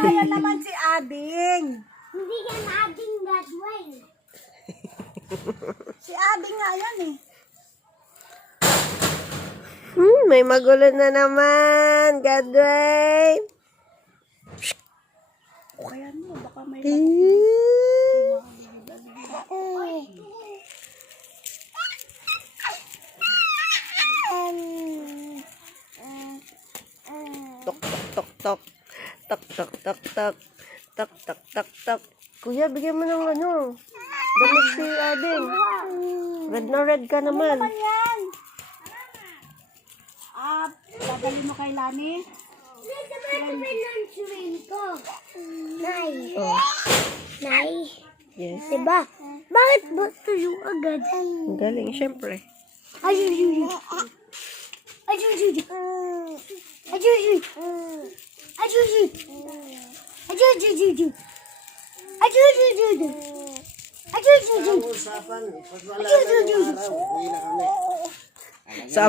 Kaya naman si Ading. Hindi yan Ading that way. Si Ading nga yan eh. May magulo na naman. Godway. O kaya mo, baka may Tok, tok, tok, tok. Tok, tok, tok, tok. Tok, tok, tok, tok. Kuya, bigyan mo ng ano. Damit si Ading. Red na red ka naman. Ano yan? Dadali mo kay Lani? Nay. Oh, Nay. yes. Diba? Bakit ba tuyo agad? Ang galing, syempre. Ayuy. Ayuy. Ayuy. Ayuy. Ayuy. Ayuy. Sa